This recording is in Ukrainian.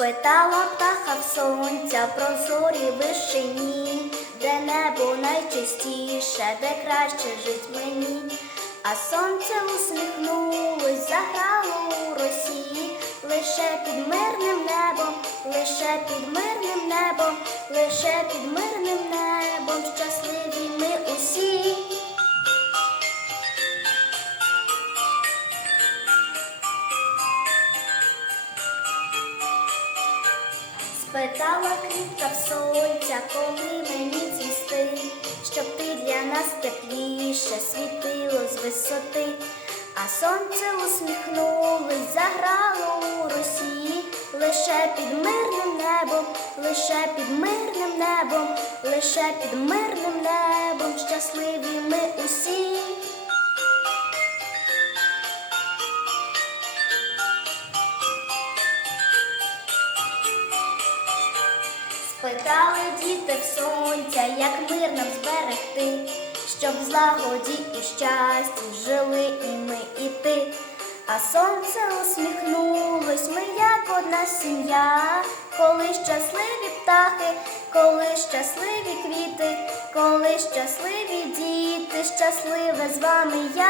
Спитала птаха в сонця прозорі вишині, де небо найчистіше, де краще жить мені. А сонце усміхнулось, заграло у росі, лише під мирним небом, лише під мирним небом, лише під мирним небом, щасливі ми Спитала квітка в сонця, коли мені цвісти, щоб ти для нас тепліше світило з висоти, а сонце усміхнулось, заграло у росі, лише під мирним небом, лише під мирним небом, лише під мирним небом, щасливі ми усі. Спитали діти в сонця, як мир нам зберегти, щоб в злагоді і щасті жили і ми, і ти. А сонце усміхнулось, ми як одна сім'я, коли щасливі птахи, коли щасливі квіти, коли щасливі діти, щаслива з вами я.